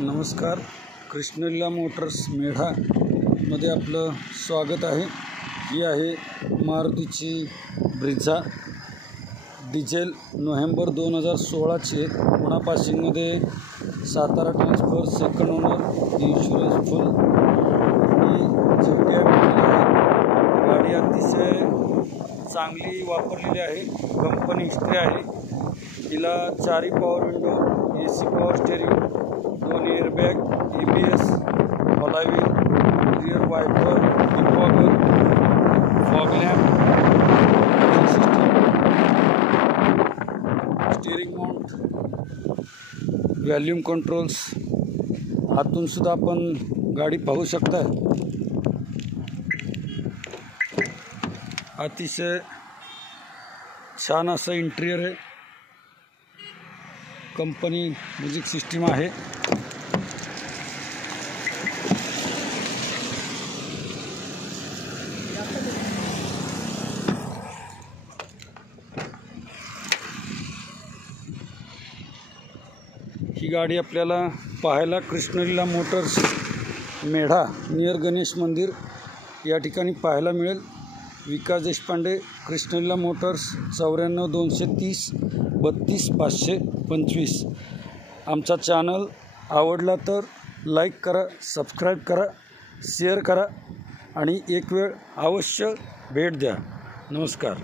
नमस्कार. कृष्णलीला मोटर्स मेढा मध्ये आपलं स्वागत आहे. ही आहे मारुतीची ब्रिझा डिझेल नोव्हेंबर 2016ची. पुणा पासिंगमध्ये Satara transfer, second owner, insurance full आणि GTI आहे. गाडी अतिशय चांगली वापरलेली आहे. कंपनी हिस्ट्री आहे. हिला 4 power window, AC power steering, 2 airbag, ABS, alloy wheel, rear viper, defogger, fog lamp, steering mount, volume controls. आतून सुद्धा आपण गाडी पाहू शकता. अतिशय छान असं इंटिरियर आहे. कंपनी म्युझिक सिस्टीम आहे. ही गाडी आपल्याला पाहायला कृष्णलीला मोटर्स मेढा नियर गणेश मंदिर या ठिकाणी पाहायला मिळेल. विकास देशपांडे, कृष्णलीला मोटर्स, 94 230 32 525. आमचा चॅनल आवडला तर लाईक करा, सबस्क्राईब करा, शेअर करा आणि एक वेळ अवश्य भेट द्या. नमस्कार.